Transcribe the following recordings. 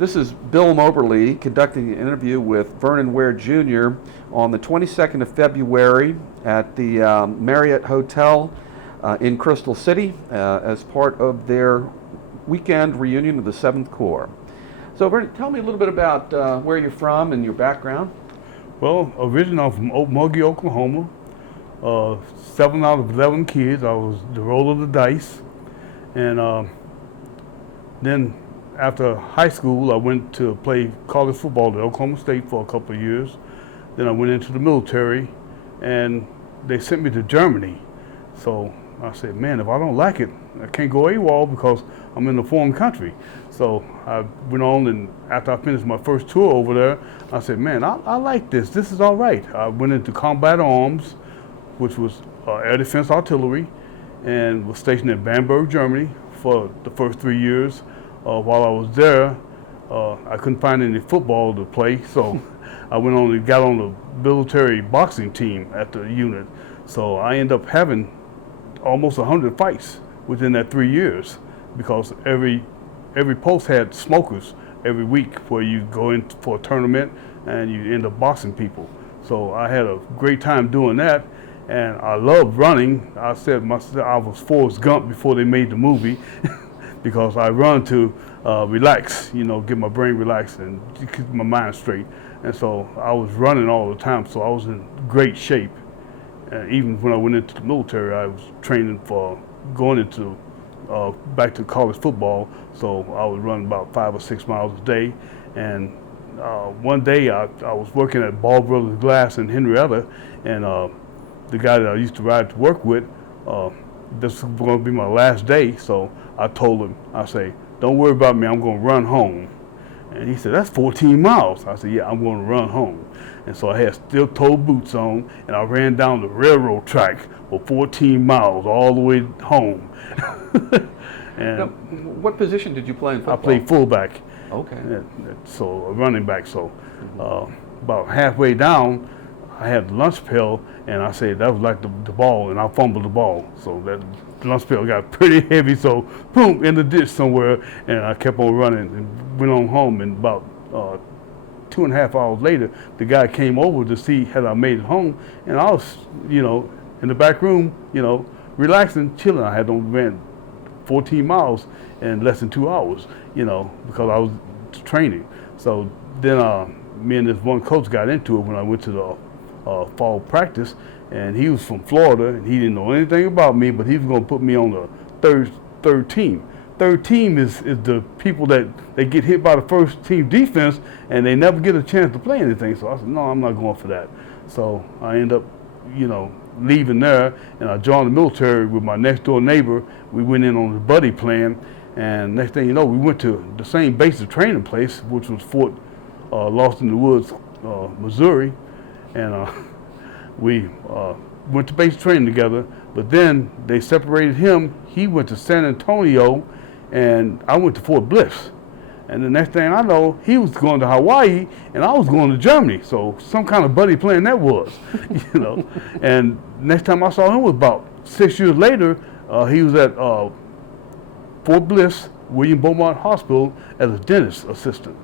This is Bill Moberly conducting an interview with Vernon Ware Jr. on the 22nd of February at the Marriott Hotel in Crystal City as part of their weekend reunion of the 7th Corps. So Vernon, tell me a little bit about where you're from and your background. Well, originally I'm from Okmulgee, Oklahoma. 7 out of 11 kids. I was the roll of the dice. And then after high school, I went to play college football at Oklahoma State for a couple of years. Then I went into the military, and they sent me to Germany. So I said, man, if I don't like it, I can't go AWOL because I'm in a foreign country. So I went on, and after I finished my first tour over there, I said, man, I like this. This is all right. I went into combat arms, which was air defense artillery, and was stationed in Bamberg, Germany for the first 3 years. While I was there, I couldn't find any football to play, so I went on and got on the military boxing team at the unit. So I ended up having almost 100 fights within that 3 years, because every post had smokers every week where you go in for a tournament and you end up boxing people. So I had a great time doing that, and I loved running. I said myself I was Forrest Gump before they made the movie. Because I run to relax, get my brain relaxed and keep my mind straight. And so I was running all the time, so I was in great shape. And even when I went into the military, I was training for going into back to college football, so I was running about 5 or 6 miles a day. And one day I was working at Ball Brothers Glass in Henrietta, and the guy that I used to ride to work with, this was going to be my last day, so I told him, I say, don't worry about me, I'm going to run home. And he said, that's 14 miles. I said, yeah, I'm going to run home. And so I had steel-toe boots on, and I ran down the railroad track for 14 miles all the way home. And now, what position did you play in football? I played fullback. Okay. So a running back. So about halfway down, I had the lunch pail, and I said that was like the ball, and I fumbled the ball. So that lunch pail got pretty heavy, so boom, in the ditch somewhere, and I kept on running and went on home. And about 2.5 hours later, the guy came over to see had I made it home, and I was, in the back room, relaxing, chilling. I had only ran 14 miles in less than 2 hours, because I was training. So then me and this one coach got into it when I went to the fall practice, and he was from Florida, and he didn't know anything about me, but he was going to put me on the third team. Third team is the people that they get hit by the first team defense, and they never get a chance to play anything. So I said, no, I'm not going for that. So I ended up, leaving there, and I joined the military with my next door neighbor. We went in on the buddy plan, and next thing you know, we went to the same basic training place, which was Fort Lost in the Woods, Missouri. And we went to basic training together, but then they separated him. He went to San Antonio, and I went to Fort Bliss. And the next thing I know, he was going to Hawaii, and I was going to Germany. So some kind of buddy plan that was, And next time I saw him was about 6 years later. He was at Fort Bliss, William Beaumont Hospital, as a dentist assistant.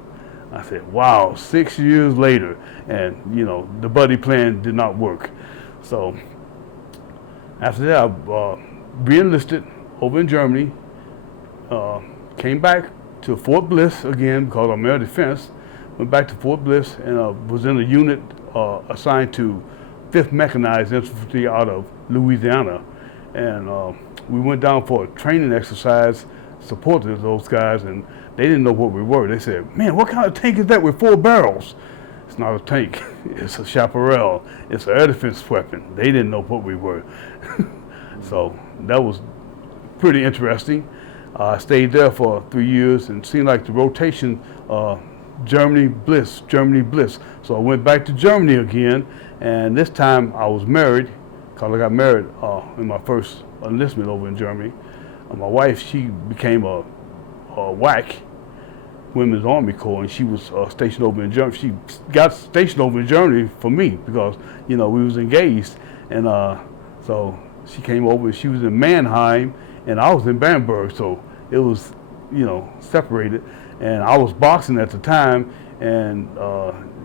I said, wow, 6 years later, and the buddy plan did not work. So after that, I re-enlisted over in Germany, came back to Fort Bliss again because I'm air defense, went back to Fort Bliss, and was in a unit assigned to 5th Mechanized Infantry out of Louisiana. And we went down for a training exercise, supported those guys, and they didn't know what we were. They said, man, what kind of tank is that with 4 barrels? It's not a tank, it's a chaparral. It's an air defense weapon. They didn't know what we were. So that was pretty interesting. I stayed there for 3 years, and it seemed like the rotation, Germany, Bliss. So I went back to Germany again, and this time I was married, because I got married in my first enlistment over in Germany. My wife, she became a WAC, Women's Army Corps, and she was stationed over in Germany. She got stationed over in Germany for me because, we was engaged. And so she came over, and she was in Mannheim, and I was in Bamberg. So it was, separated. And I was boxing at the time, and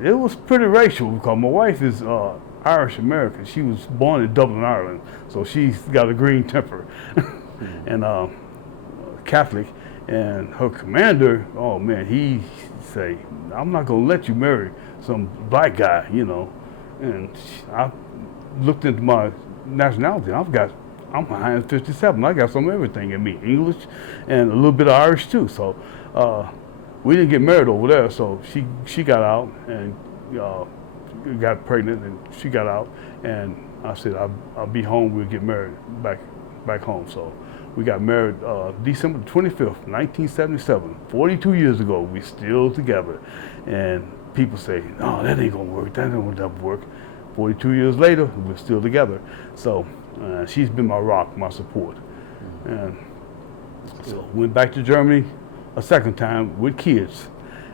it was pretty racial because my wife is Irish American. She was born in Dublin, Ireland, so she's got a green temper, and Catholic. And her commander, oh man, he say, "I'm not gonna let you marry some black guy," you know. And I looked into my nationality. I'm 157. I got some of everything in me, English and a little bit of Irish too. So we didn't get married over there. So she got out and got pregnant, and she got out. And I said, I'll be home. We'll get married back home. So we got married December 25th, 1977. 42 years ago, we still together. And people say, no, that ain't gonna work. That ain't gonna work. 42 years later, we're still together. So she's been my rock, my support. And so went back to Germany a second time with kids.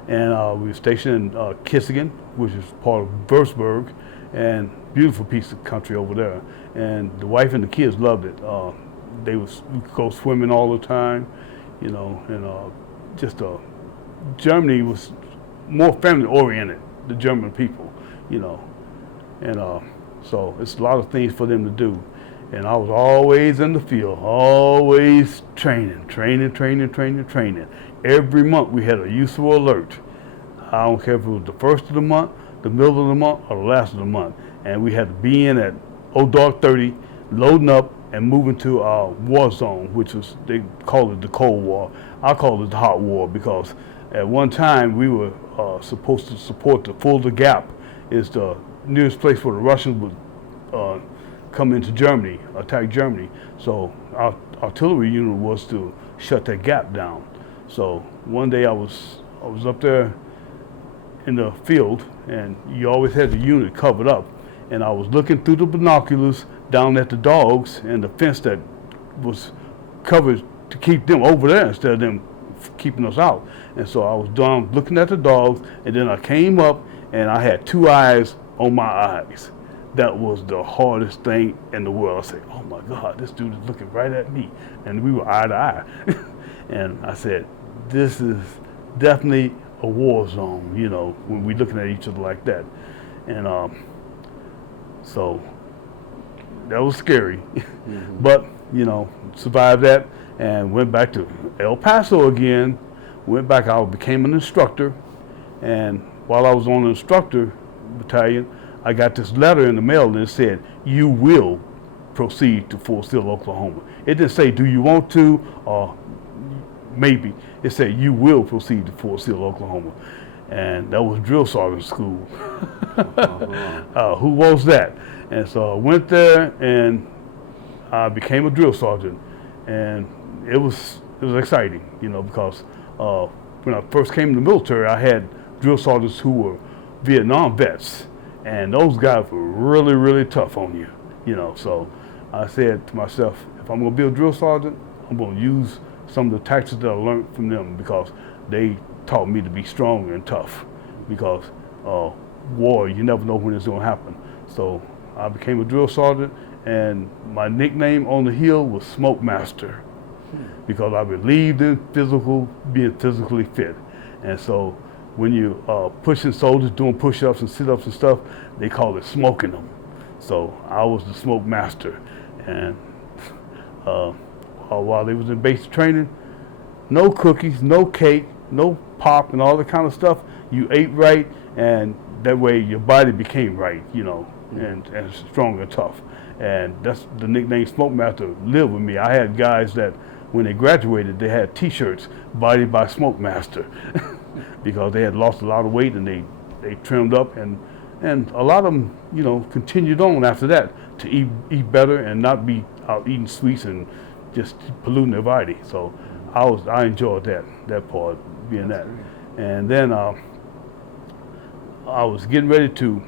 And we were stationed in Kissingen, which is part of Würzburg, and beautiful piece of country over there. And the wife and the kids loved it. We could go swimming all the time, you know, and Germany was more family oriented, the German people, you know. And so it's a lot of things for them to do. And I was always in the field, always training. Every month we had a useful alert. I don't care if it was the first of the month, the middle of the month, or the last of the month. And we had to be in at dark 30, loading up and moving to our war zone, which was, they call it the Cold War. I call it the Hot War because at one time we were supposed to support the Fulda Gap, is the nearest place where the Russians would come into Germany, attack Germany. So our artillery unit was to shut that gap down. So one day I was up there in the field, and you always had the unit covered up, and I was looking through the binoculars down at the dogs and the fence that was covered to keep them over there instead of them keeping us out. And so I was down looking at the dogs, and then I came up and I had two eyes on my eyes. That was the hardest thing in the world. I said, oh my God, this dude is looking right at me. And we were eye to eye. And I said, this is definitely a war zone, you know, when we're looking at each other like that. And so that was scary. Mm-hmm. But, you know, survived that and went back to El Paso again. Went back, I became an instructor. And while I was on the instructor battalion, I got this letter in the mail that said, you will proceed to Fort Sill, Oklahoma. It didn't say, do you want to, or maybe. It said, you will proceed to Fort Sill, Oklahoma. And that was drill sergeant school. Who wants that? And so I went there and I became a drill sergeant. And it was exciting, you know, because when I first came in the military, I had drill sergeants who were Vietnam vets. And those guys were really, really tough on you, you know. So I said to myself, if I'm going to be a drill sergeant, I'm going to use some of the tactics that I learned from them because they taught me to be strong and tough. Because war, you never know when it's going to happen. So I became a drill sergeant, and my nickname on the hill was Smoke Master because I believed in being physically fit. And so when you pushing soldiers, doing push-ups and sit-ups and stuff, they call it smoking them. So I was the Smoke Master. And while they was in basic training, no cookies, no cake, no pop and all that kind of stuff. You ate right, and that way your body became right, you know, and strong and tough. And that's the nickname Smoke Master lived with me. I had guys that when they graduated, they had T-shirts, Body by Smoke Master. Because they had lost a lot of weight and they trimmed up, and a lot of them, you know, continued on after that to eat better and not be out eating sweets and just polluting their body. So I enjoyed that part, being that. And then I was getting ready to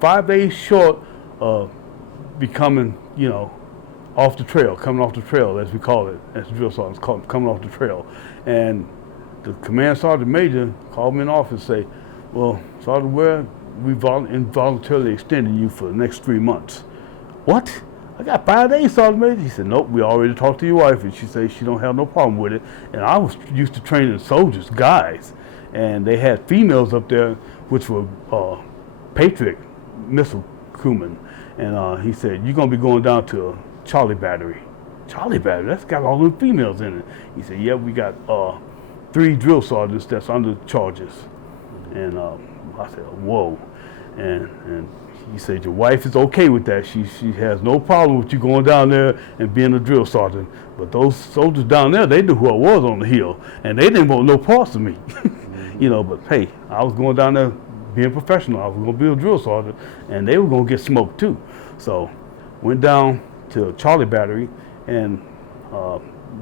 5 days short of becoming, you know, coming off the trail, as we call it, as drill sergeants call it, coming off the trail. And the command sergeant major called me in the office and say, well, Sergeant Ware, we involuntarily extended you for the next 3 months. What? I got 5 days, Sergeant Major. He said, nope, we already talked to your wife, and she said she don't have no problem with it. And I was used to training soldiers, guys, and they had females up there, which were Patriot missile crewmen. And he said, you're going to be going down to Charlie Battery. Charlie Battery, that's got all them females in it. He said, yeah, we got 3 drill sergeants that's under charges. And I said, whoa. And he said, your wife is okay with that. She has no problem with you going down there and being a drill sergeant. But those soldiers down there, they knew who I was on the hill, and they didn't want no parts of me. You know, but hey, I was going down there being professional. I was going to be a drill sergeant, and they were going to get smoked too. So went down to Charlie Battery, and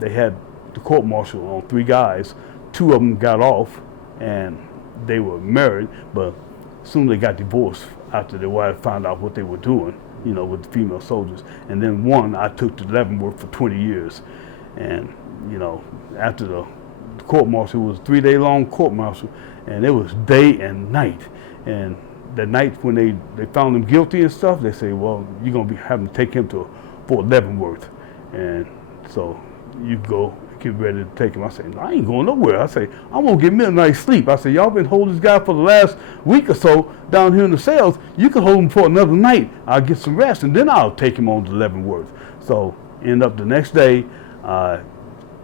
they had the court martial on 3 guys. 2 of them got off, and they were married, but soon they got divorced after their wife found out what they were doing, you know, with the female soldiers. And then one I took to Leavenworth for 20 years. And, you know, after the court martial, it was a 3-day long court martial, and it was day and night. And the night when they found him guilty and stuff, they say, well, you're going to be having to take him to Fort Leavenworth. And so you go get ready to take him. I say, no, I ain't going nowhere. I say, I'm going to get me a night's sleep. I say, y'all been holding this guy for the last week or so down here in the cells. You can hold him for another night. I'll get some rest, and then I'll take him on to Leavenworth. So end up the next day, I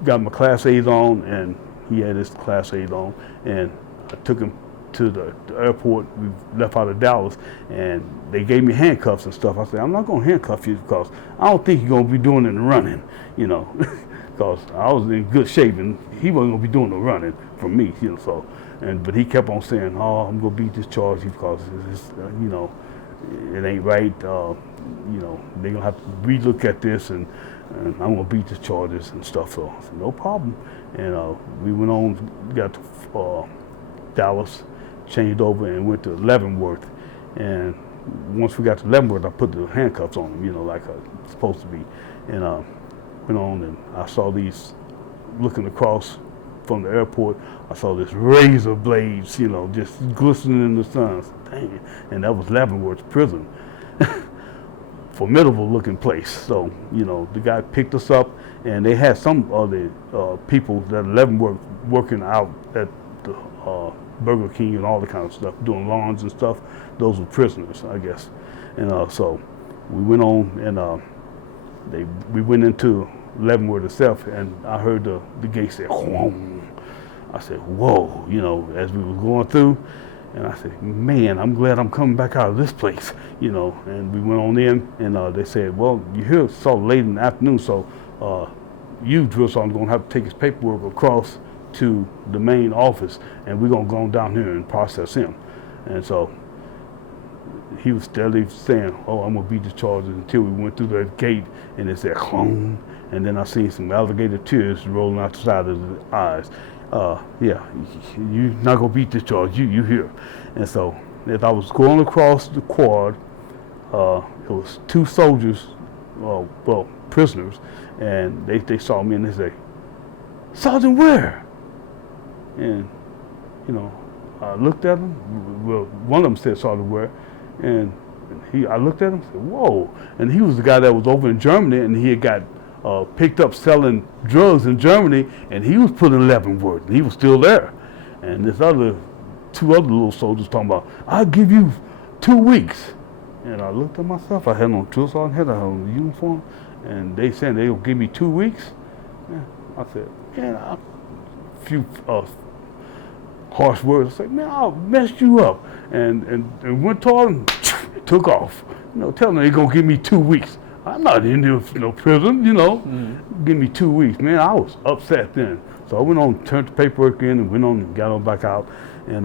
got my Class A's on, and he had his Class A's on, and I took him to the airport. We left out of Dallas, and they gave me handcuffs and stuff. I said, I'm not going to handcuff you because I don't think you're going to be doing any running, you know. Because I was in good shape, and he wasn't gonna be doing no running from me, you know. So, but he kept on saying, "Oh, I'm gonna be discharged because it's, you know, it ain't right. You know, they're gonna have to relook at this, and I'm gonna beat the charges and stuff." So I said, no problem. And we went on, got to Dallas, changed over, and went to Leavenworth. And once we got to Leavenworth, I put the handcuffs on him, you know, like it's supposed to be, and. Went on, and I saw these, looking across from the airport, I saw this razor blades, you know, just glistening in the sun. Dang, and that was Leavenworth's prison. Formidable looking place. So, you know, the guy picked us up, and they had some other people that Leavenworth working out at the Burger King and all the kind of stuff, doing lawns and stuff. Those were prisoners, I guess. And so we went on, and we went into Leavenworth itself, and I heard the gate say, "Whoom." I said, whoa, you know, as we were going through, and I said, man, I'm glad I'm coming back out of this place, you know. And we went on in, and they said, well, you're here so late in the afternoon, so you, drill sergeant, going to have to take his paperwork across to the main office, and we're going to go on down here and process him. And so he was steadily saying, oh, I'm going to beat the charges, until we went through that gate, and it said, "Hung," and then I seen some alligator tears rolling out the side of his eyes. Yeah, you're not going to beat this charge, you here. And so as I was going across the quad, it was 2 soldiers, well, prisoners, and they saw me, and they say, "Sergeant Ware." And, you know, I looked at him. Well, one of them said Sergeant Ware, and I looked at him and said, whoa. And he was the guy that was over in Germany, and he had got picked up selling drugs in Germany, and he was put in Leavenworth, and he was still there. And this 2 other little soldiers talking about, "I'll give you 2 weeks." And I looked at myself. I had on drill sergeant hat, I had on the uniform, and they said they'll give me 2 weeks. Yeah. I said, yeah, a few harsh words. I said, man, I'll mess you up. And went toward him, took off. You know, telling them they're going to give me 2 weeks. I'm not in no prison, you know. Give me 2 weeks. Man, I was upset then. So I went on, turned the paperwork in, and went on and got on back out. And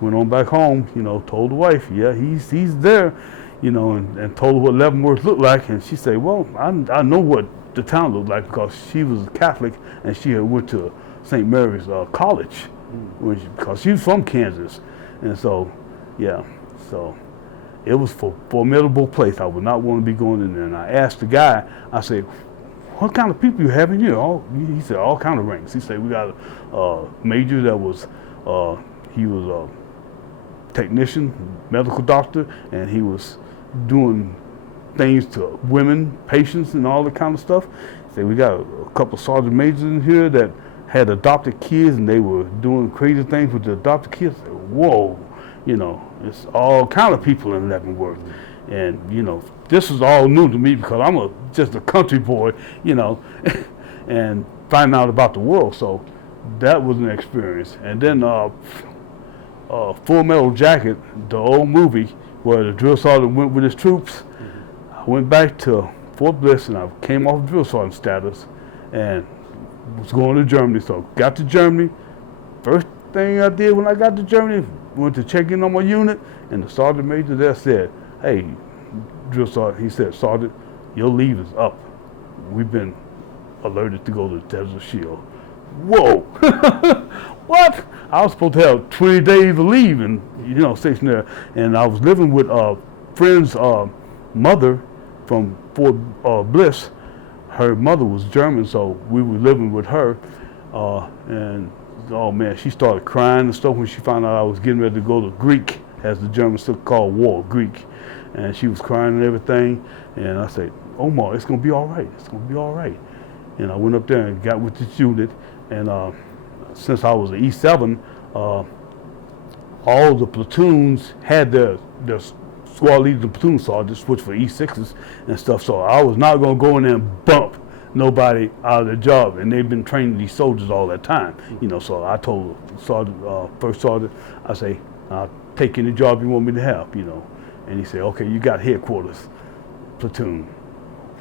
went on back home, you know, told the wife, yeah, he's there, you know, and told her what Leavenworth looked like. And she said, well, I know what the town looked like, because she was a Catholic, and she had went to St. Mary's College, because she was from Kansas. And so, yeah, so it was a formidable place. I would not want to be going in there. And I asked the guy, I said, what kind of people you have in here? He said, all kind of ranks. He said, we got a major that was, he was a technician, medical doctor, and he was doing things to women, patients, and all that kind of stuff. Say we got a couple of sergeant majors in here that had adopted kids, and they were doing crazy things with the adopted kids. Say, whoa, it's all kind of people in Leavenworth, and this is all new to me because I'm just a country boy, and finding out about the world. So that was an experience. And then Full Metal Jacket, the old movie where the drill sergeant went with his troops. I went back to Fort Bliss, and I came off drill sergeant status and was going to Germany. So got to Germany. First thing I did when I got to Germany, went to check in on my unit, and the sergeant major there said, "Hey, drill sergeant," he said, "Sergeant, your leave is up. We've been alerted to go to Desert Shield." Whoa! What? I was supposed to have 20 days of leave and, stationed there. And I was living with a friend's mother from Fort Bliss. Her mother was German, so we were living with her. And, oh man, she started crying and stuff when she found out I was getting ready to go to Greek, as the Germans still call war, Greek. And she was crying and everything. And I said, "Omar, it's going to be all right. It's going to be all right." And I went up there and got with this unit. And since I was an E7, all the platoons had their squad leaders and platoon sergeants, which for E6s and stuff. So I was not going to go in there and bump nobody out of their job. And they've been training these soldiers all that time, So I told sergeant, first sergeant, I say, "I'll take any job you want me to have, And he said, "Okay, you got headquarters platoon."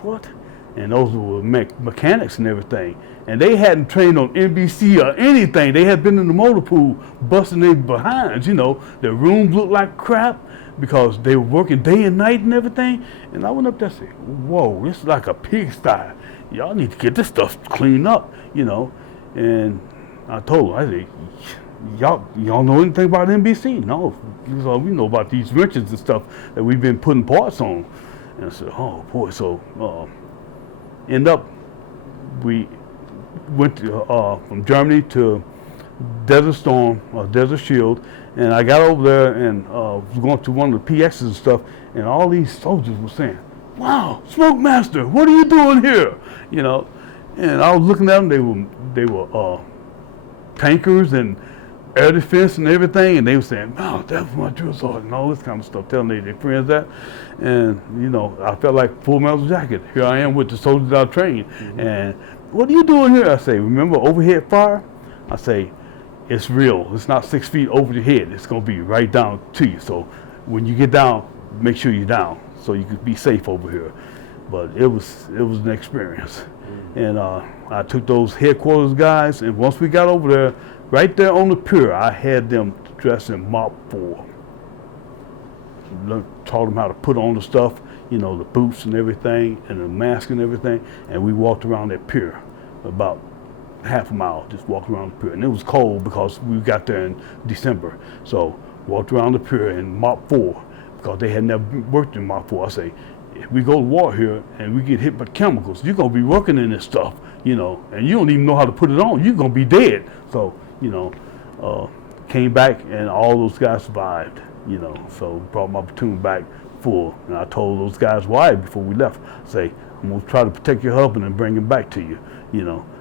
What? And those were mechanics and everything. And they hadn't trained on NBC or anything. They had been in the motor pool busting their behinds, Their rooms looked like crap because they were working day and night and everything. And I went up there and said, "Whoa, this is like a pigsty. Y'all need to get this stuff cleaned up, And I told them, I said, y'all know anything about NBC? No. So we know about these wrenches and stuff that we've been putting parts on. And I said, oh boy, so we went to, from Germany to Desert Storm, Desert Shield, and I got over there and was going through one of the PXs and stuff, and all these soldiers were saying, "Wow, Smoke Master, what are you doing here?" And I was looking at them. They were tankers and air defense and everything, and they were saying, "Wow, that's my drill sergeant," and all this kind of stuff, telling their friends that. And I felt like Full Metal Jacket. Here I am with the soldiers I trained. And what are you doing here? I say, "Remember overhead fire?" I say, "It's real. It's not 6 feet over your head. It's going to be right down to you. So when you get down, make sure you're down so you can be safe over here." But it was an experience. And I took those headquarters guys, and once we got over there, right there on the pier, I had them dressed in Mop 4. Taught them how to put on the stuff, the boots and everything, and the mask and everything. And we walked around that pier about half a mile, just walked around the pier. And it was cold because we got there in December. So walked around the pier in Mop 4 because they had never worked in Mop 4. I say, if we go to war here and we get hit by chemicals, you're going to be working in this stuff, and you don't even know how to put it on. You're going to be dead. So, came back and all those guys survived, So brought my platoon back full. And I told those guys why before we left. Say, "I'm going to try to protect your husband and bring him back to you,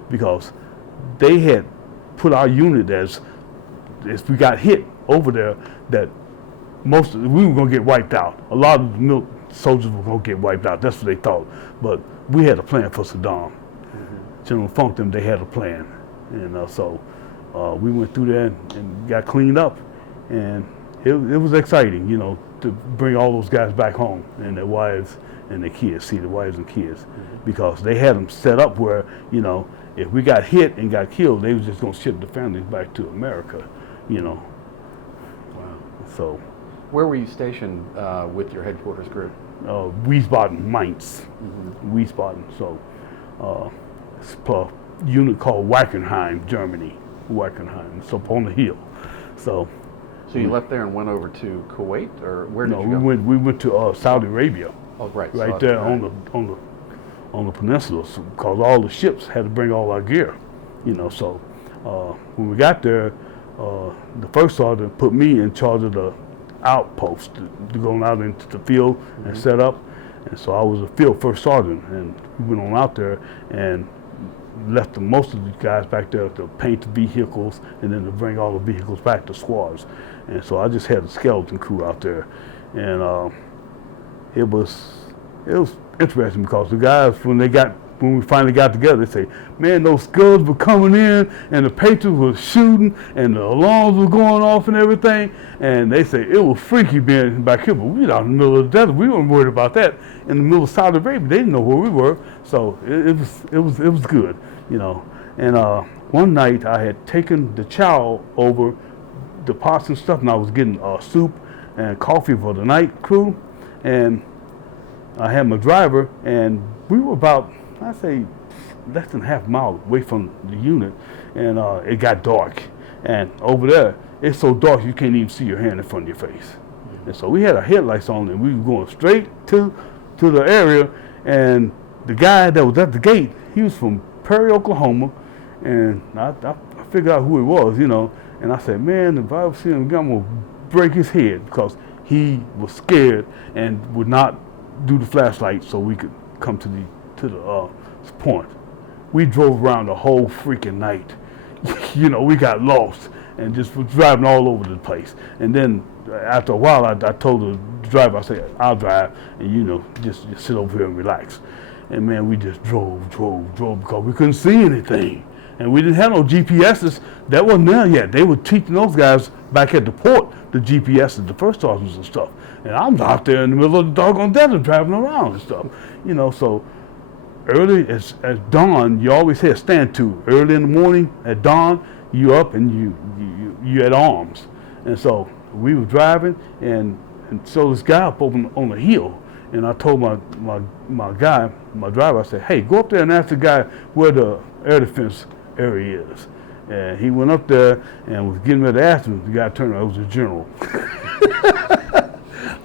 because they had put our unit as we got hit over there, that we were going to get wiped out. A lot of the soldiers were going to get wiped out. That's what they thought. But we had a plan for Saddam. General Funk them, they had a plan. And so we went through there and got cleaned up. And it was exciting, to bring all those guys back home and their wives and their kids, see the wives and kids. Because they had them set up where, if we got hit and got killed, they was just going to ship the families back to America, Wow. So. Where were you stationed with your headquarters group? Wiesbaden, Mainz. Wiesbaden. So it's a unit called Wackenheim, Germany. Wackenheim. It's up on the hill. So you left there and went over to Kuwait, or where did you go? We went to Saudi Arabia. Oh, right. Right Saudi, there right. on the peninsula, because all the ships had to bring all our gear. So when we got there, the first sergeant put me in charge of the outpost to go out into the field and set up. And so I was a field first sergeant, and we went on out there and left most of the guys back there to paint the vehicles and then to bring all the vehicles back to squads. And so I just had a skeleton crew out there, and it was interesting because the guys, when we finally got together, they say, man, those skulls were coming in and the Patriots were shooting and the alarms were going off and everything. And they say it was freaky being back here, but we were out in the middle of the desert. We weren't worried about that. In the middle of Saudi Arabia, they didn't know where we were. So it was good, you know. And one night I had taken the chow over the pots and stuff, and I was getting soup and coffee for the night crew. And I had my driver, and we were about, I'd say, less than half a mile away from the unit, and it got dark. And over there, it's so dark you can't even see your hand in front of your face. And so we had our headlights on, and we were going straight to the area. And the guy that was at the gate, he was from Perry, Oklahoma, and I figured out who he was, you know. And I said, man, if I ever see him again, I'm gonna break his head, because he was scared and would not do the flashlight so we could come to the point. We drove around the whole freaking night. You know, we got lost and just was driving all over the place. And then after a while, I told the driver, I said, I'll drive, and you know, just sit over here and relax. And man, we just drove because we couldn't see anything. And we didn't have no GPSs. That wasn't there yet. They were teaching those guys back at the port the GPSs, the first sergeants and stuff. And I'm out there in the middle of the doggone desert driving around and stuff. You know, so early as dawn, you always had stand to. Early in the morning at dawn, you up and you at arms. And so we were driving, and so this guy up on the hill, and I told my guy, my driver, I said, hey, go up there and ask the guy where the air defense area is. And he went up there and was getting ready to ask him. The guy turned around, it was a general.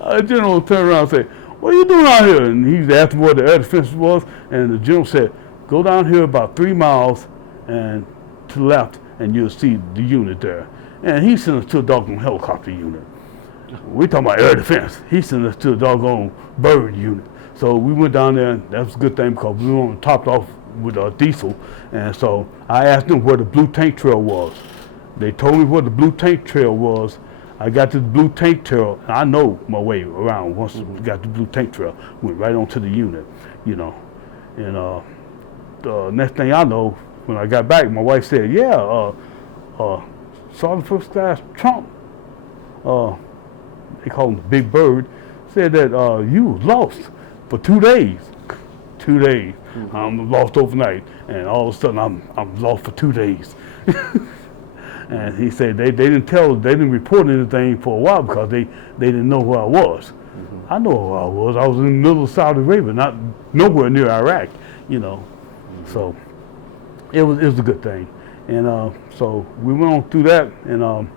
A general turned around and said, what are you doing out here? And he was asking where the air defense was, and the general said, go down here about 3 miles and to the left, and you'll see the unit there. And he sent us to a doggone helicopter unit. We talking about air defense. He sent us to a doggone bird unit. So we went down there, and that was a good thing because we were topped off with diesel. And so I asked them where the blue tank trail was. They told me where the blue tank trail was. I got to the blue tank trail, and I know my way around. Once we got to the blue tank trail, went right onto the unit, you know. And the next thing I know, when I got back, my wife said, yeah, Sergeant First Class Trump, they call him the Big Bird, said that you was lost for 2 days. 2 days. I'm lost overnight, and all of a sudden I'm lost for 2 days. And he said they didn't report anything for a while because they didn't know where I was. I know where I was. I was in the middle of Saudi Arabia, not nowhere near Iraq, you know. So it was a good thing. And so we went on through that, and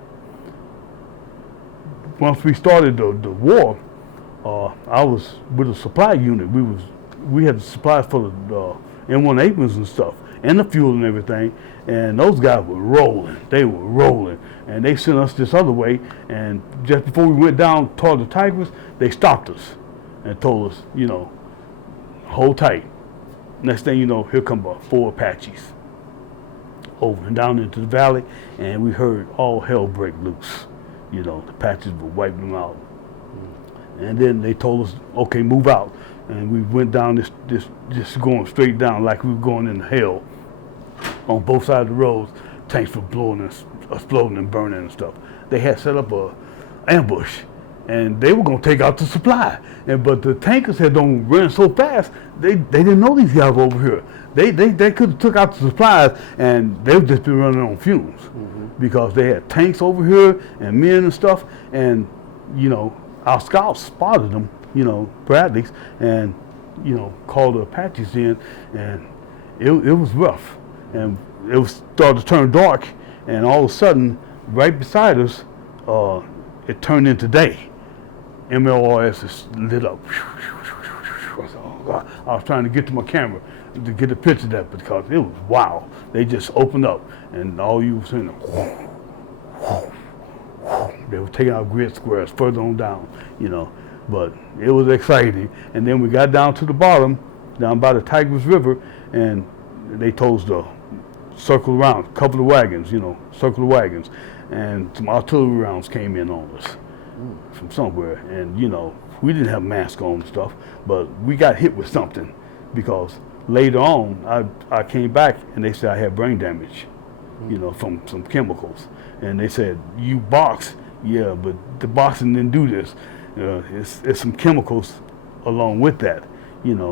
once we started the war, I was with a supply unit. We had the supplies for the M1 Abrams and stuff, and the fuel and everything. And those guys were rolling. They were rolling. And they sent us this other way. And just before we went down toward the Tigris, they stopped us and told us, you know, hold tight. Next thing you know, here come 4 Apaches over and down into the valley. And we heard all hell break loose. You know, the Apaches were wiping them out. And then they told us, okay, move out. And we went down this just going straight down like we were going into hell. On both sides of the roads, tanks were blowing and exploding and burning and stuff. They had set up a ambush, and they were going to take out the supply. But the tankers had don't run so fast, they didn't know these guys were over here. They could have took out the supplies, and they would just been running on fumes because they had tanks over here and men and stuff. And you know, our scouts spotted them, you know, Bradleys, and you know, called the Apaches in, and it was rough. And it was started to turn dark, and all of a sudden, right beside us, it turned into day. MLRS is lit up. I was trying to get to my camera to get a picture of that because it was wow. They just opened up, and all you were seeing, they were taking out grid squares further on down, you know. but it was exciting. And then we got down to the bottom, down by the Tigris River, and they told us to circle around, a couple of wagons, circle the wagons, and some artillery rounds came in on us from somewhere, and we didn't have masks on and stuff, but we got hit with something because later on I came back and they said I had brain damage, from some chemicals, and they said you box, yeah, but the boxing didn't do this. It's some chemicals along with that,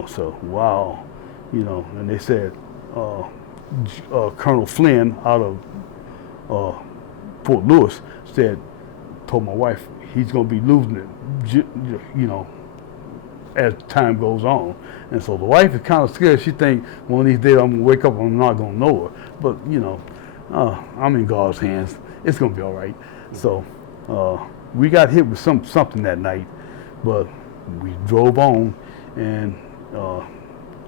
so wow, and they said Colonel Flynn out of Fort Lewis told my wife he's going to be losing it, as time goes on. And so the wife is kind of scared. She think one of these days I'm going to wake up and I'm not going to know her. But, I'm in God's hands. It's going to be all right. So we got hit with something that night, but we drove on and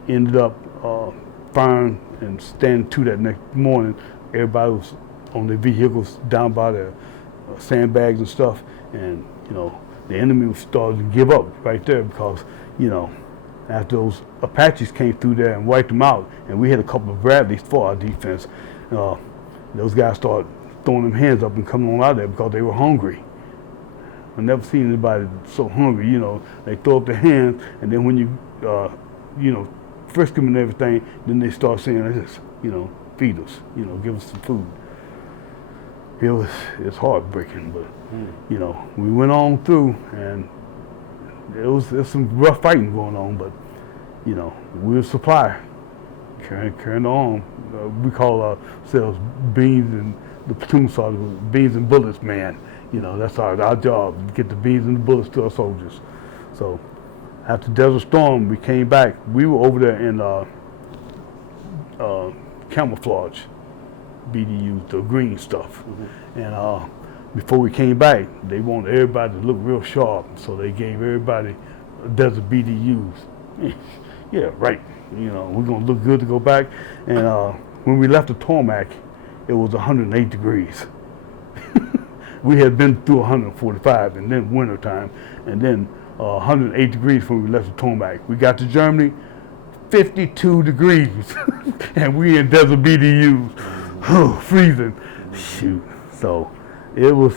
ended up firing and standing to that next morning. Everybody was on their vehicles down by the sandbags and stuff, and the enemy was starting to give up right there because after those Apaches came through there and wiped them out, and we had a couple of Bradleys for our defense, those guys started throwing them hands up and coming on out there because they were hungry. I never seen anybody so hungry. They throw up their hands, and then when you frisk them and everything, then they start saying this, feed us, give us some food. It's heartbreaking, but we went on through, and there's some rough fighting going on, but we were supply carrying on. We call ourselves beans, and the platoon sergeant, beans and bullets man. That's our job, to get the beans and the bullets to our soldiers. So after Desert Storm, we came back. We were over there in camouflage BDUs, the green stuff. And before we came back, they wanted everybody to look real sharp, so they gave everybody desert BDUs. Yeah, right. We're gonna look good to go back. And when we left the tarmac, it was 108 degrees. We had been through 145 and then winter time, and then 108 degrees when we left the tarmac. We got to Germany, 52 degrees, and we in desert BDUs, freezing. Shoot. So it was.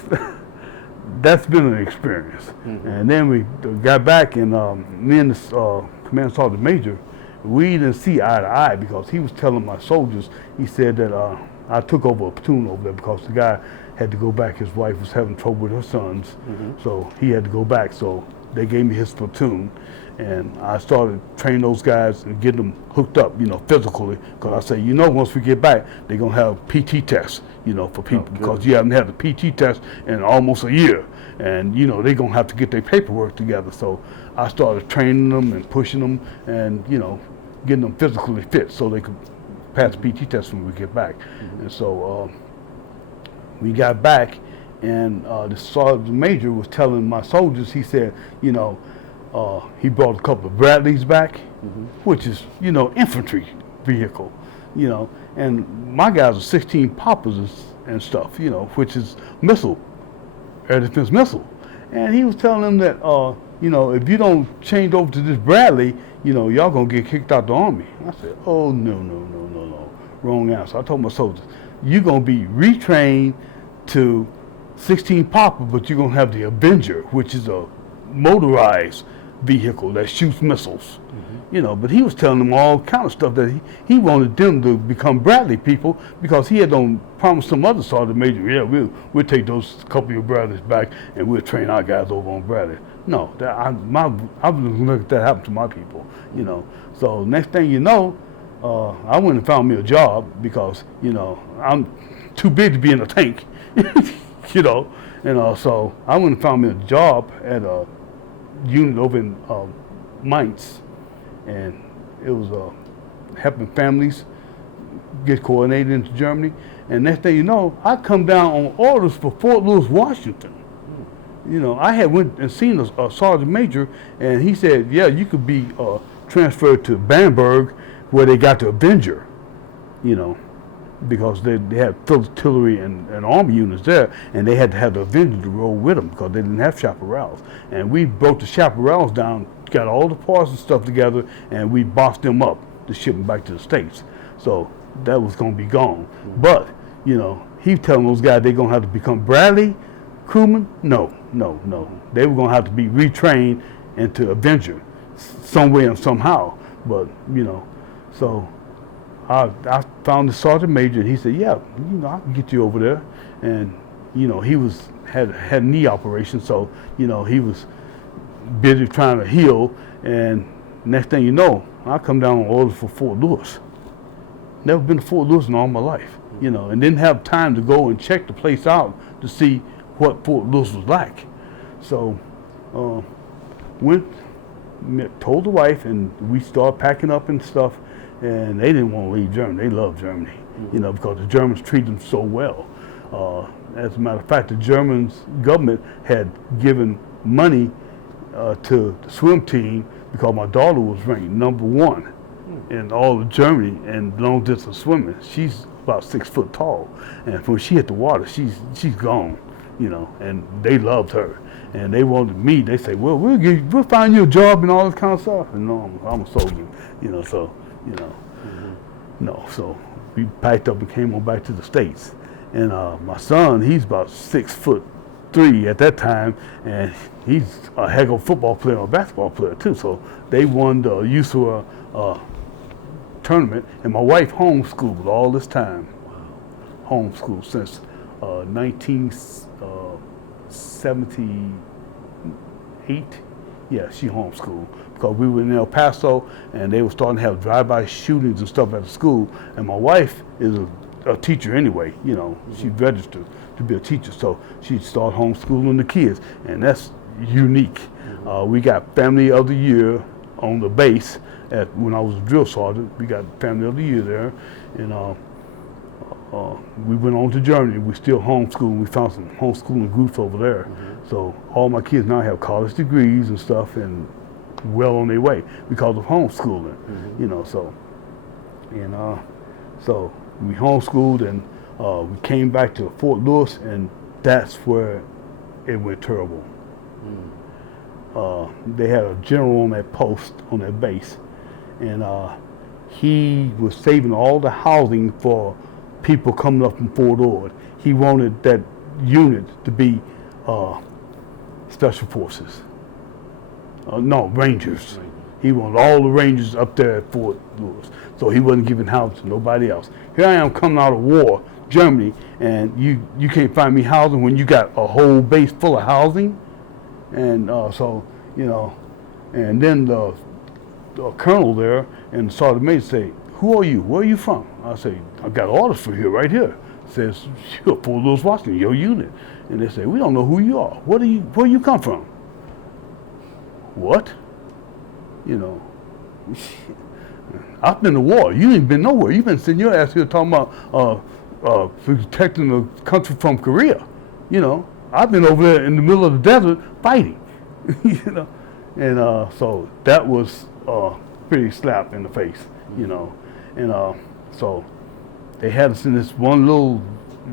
That's been an experience. And then we got back, and me and the command sergeant major, we didn't see eye to eye because he was telling my soldiers. He said that I took over a platoon over there because the guy had to go back. His wife was having trouble with her sons, so he had to go back. So they gave me his platoon, and I started training those guys and getting them hooked up, physically. Because I say, once we get back, they're gonna have PT tests, for people, because you haven't had the PT test in almost a year, and they're gonna have to get their paperwork together. So I started training them and pushing them, and getting them physically fit so they could pass the PT test when we get back. And so we got back, and the sergeant major was telling my soldiers, he said, he brought a couple of Bradleys back, which is, infantry vehicle, and my guys are 16 poppers and stuff, which is air defense missile. And he was telling them that, if you don't change over to this Bradley, y'all gonna get kicked out the Army. I said, oh, no, wrong answer. I told my soldiers, you're gonna be retrained to 16 popper, but you're gonna have the Avenger, which is a motorized vehicle that shoots missiles. But he was telling them all kind of stuff that he wanted them to become Bradley people, because he had promised some other sergeant major, we'll take those couple of your Bradleys back and we'll train our guys over on Bradley. No, I was looking at that happen to my people, So next thing you know, I went and found me a job because, I'm too big to be in a tank, and so I went and found me a job at a unit over in Mainz, and it was helping families get coordinated into Germany. And next thing you know, I come down on orders for Fort Lewis, Washington. I had went and seen a sergeant major, and he said, yeah, you could be transferred to Bamberg, where they got the Avenger, because they had artillery and army units there, and they had to have the Avenger to roll with them because they didn't have chaparrals. And we broke the chaparrals down, got all the parts and stuff together, and we boxed them up to ship them back to the States. So that was going to be gone. But, you know, he telling those guys they're going to have to become Bradley crewmen. No. They were going to have to be retrained into Avenger some way and somehow. But, you know, so I found the sergeant major, and he said, yeah, you know, I can get you over there. And, you know, he had a knee operation, so, you know, he was busy trying to heal. And next thing you know, I come down on orders for Fort Lewis. Never been to Fort Lewis in all my life, you know, and didn't have time to go and check the place out to see what Fort Lewis was like. So told the wife, and we started packing up and stuff. And they didn't want to leave Germany. They loved Germany, you know, because the Germans treated them so well. As a matter of fact, the German government had given money to the swim team because my daughter was ranked #1 in all of Germany in long distance swimming. She's about 6 foot tall, and when she hit the water, she's gone, you know. And they loved her, and they wanted me. They say, well, we'll find you a job and all this kind of stuff. And no, I'm a soldier, you know, so. You know, no. So we packed up and came on back to the States. And my son, he's about 6'3" at that time, and he's a heck of a football player or basketball player too. So they won the USUA tournament, and my wife homeschooled all this time. Homeschooled since 1978. Yeah, she homeschooled. Because we were in El Paso, and they were starting to have drive-by shootings and stuff at the school. And my wife is a teacher anyway, you know. She registered to be a teacher, so she started homeschooling the kids, and that's unique. We got Family of the Year on the base when I was a drill sergeant. We got Family of the Year there, and we went on to Germany. We still homeschooling. We found some homeschooling groups over there. So all my kids now have college degrees and stuff, and well on their way because of homeschooling, you know. So, and so we homeschooled, and we came back to Fort Lewis, and that's where it went terrible. They had a general on that post, on that base, and he was saving all the housing for people coming up from Fort Ord. He wanted that unit to be special forces. No, Rangers. He wanted all the Rangers up there at Fort Lewis. So he wasn't giving housing to nobody else. Here I am coming out of war, Germany, and you can't find me housing when you got a whole base full of housing. And so, you know, and then the colonel there and the sergeant major say, who are you? Where are you from? I say, I got orders for you right here. Says, you're Fort Lewis, Washington, your unit. And they say, we don't know who you are. Where you come from? What? You know, I've been to war. You ain't been nowhere. You've been sitting your ass here talking about protecting the country from Korea. You know, I've been over there in the middle of the desert fighting. You know, and so that was pretty slap in the face. You know, and so they had us in this one little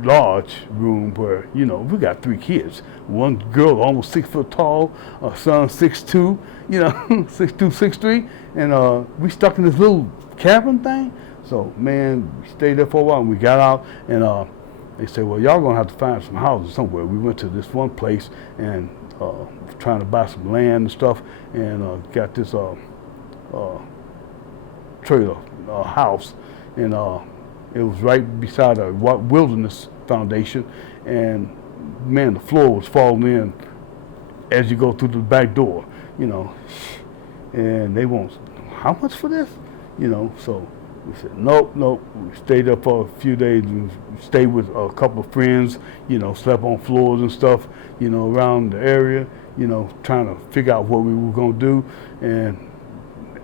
large room where, you know, we got 3 kids. One girl almost 6 foot tall, a son 6'2", you know, 6'2", 6'3", and we stuck in this little cabin thing. So man, we stayed there for a while, and we got out, and they said, well, y'all gonna have to find some houses somewhere. We went to this one place and trying to buy some land and stuff, and got this trailer house, and it was right beside a wilderness foundation, and man, the floor was falling in as you go through the back door, you know. And they want, how much for this? You know, so we said, nope. We stayed up for a few days and stayed with a couple of friends, you know, slept on floors and stuff, you know, around the area, you know, trying to figure out what we were gonna do. And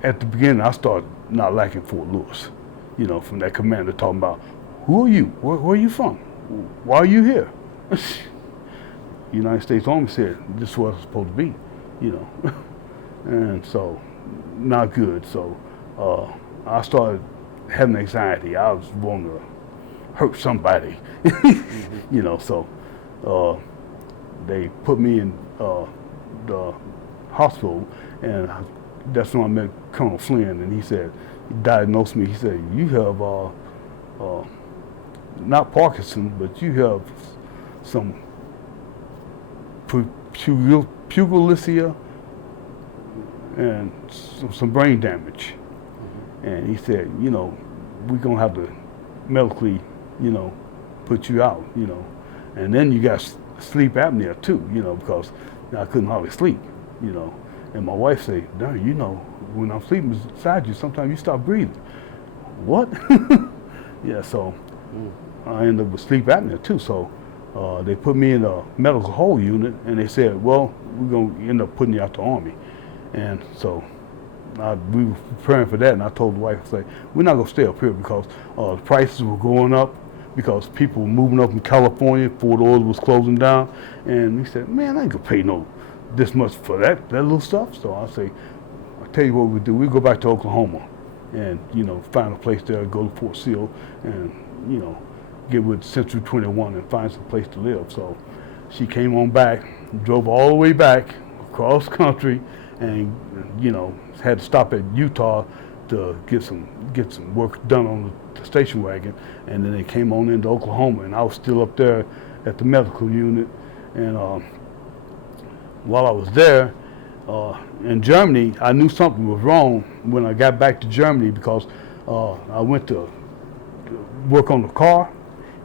at the beginning, I started not liking Fort Lewis. You know, from that commander talking about, who are you? Where are you from? Why are you here? United States Army said, this is what it's supposed to be, you know. And so, not good. So I started having anxiety. I was wanting to hurt somebody, you know. So they put me in the hospital, and that's when I met Colonel Flynn, and he said, he diagnosed me. He said, you have not Parkinson, but you have some pugilissia and some brain damage. And he said, you know, we're gonna have to medically, you know, put you out, you know. And then you got sleep apnea too, you know, because I couldn't hardly sleep, you know. And my wife said, darn, you know, when I'm sleeping beside you, sometimes you stop breathing. What? Yeah, so I ended up with sleep apnea too. So they put me in a medical hold unit, and they said, well, we're going to end up putting you out the Army. And so we were preparing for that, and I told the wife, I said, we're not going to stay up here because the prices were going up, because people were moving up from California, Fort Oil was closing down. And we said, man, I ain't going to pay this much for that little stuff. So I say, I'll tell you what we do. We go back to Oklahoma and, you know, find a place there, go to Fort Sill, and, you know, get with Century 21 and find some place to live. So she came on back, drove all the way back across country, and, you know, had to stop at Utah to get some work done on the station wagon. And then they came on into Oklahoma, and I was still up there at the medical unit. And while I was there in Germany, I knew something was wrong when I got back to Germany, because I went to work on the car,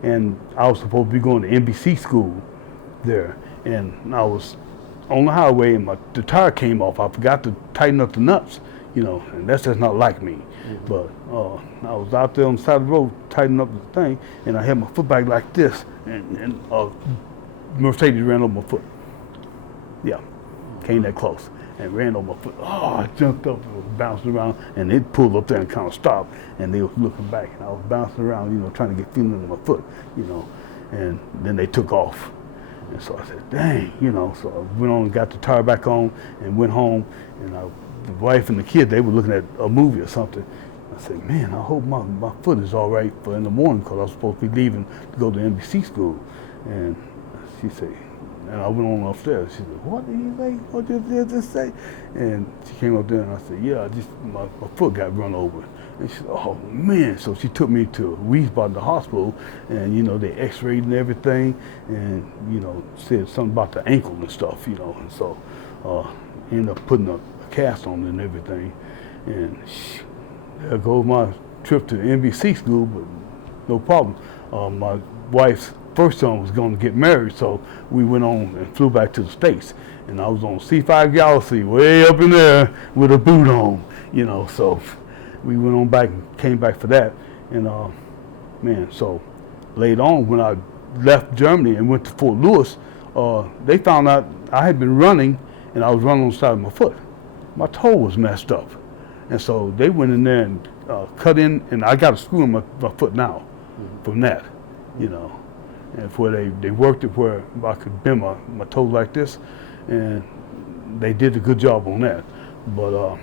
and I was supposed to be going to NBC school there. And I was on the highway, and the tire came off. I forgot to tighten up the nuts, you know, and that's just not like me. But I was out there on the side of the road tightening up the thing, and I had my foot back like this, and Mercedes ran over my foot. Yeah, came that close and ran over my foot. Oh, I jumped up and was bouncing around, and they pulled up there and kind of stopped, and they was looking back, and I was bouncing around, you know, trying to get feeling in my foot, you know, and then they took off. And so I said, dang, you know, so I went on and got the tire back on and went home, and the wife and the kid, they were looking at a movie or something. I said, man, I hope my foot is all right for in the morning, because I was supposed to be leaving to go to NBC school. And she said, and I went on upstairs. She said, what did you say? What did you just say? And she came up there, and I said, yeah, my foot got run over. And she said, oh, man. So she took me to Wiesbaden, the hospital, and, you know, they x-rayed and everything, and, you know, said something about the ankle and stuff, you know. And so ended up putting a cast on it and everything. And there goes my trip to NBC school, but no problem. My wife's first son was going to get married, so we went on and flew back to the States. And I was on C5 Galaxy, way up in there with a boot on, you know. So we went on back and came back for that. And man, so later on, when I left Germany and went to Fort Lewis, they found out I had been running, and I was running on the side of my foot. My toe was messed up. And so they went in there and cut in, and I got a screw in my foot now from that, you know. And where they worked it where I could bend my toes like this, and they did a good job on that. But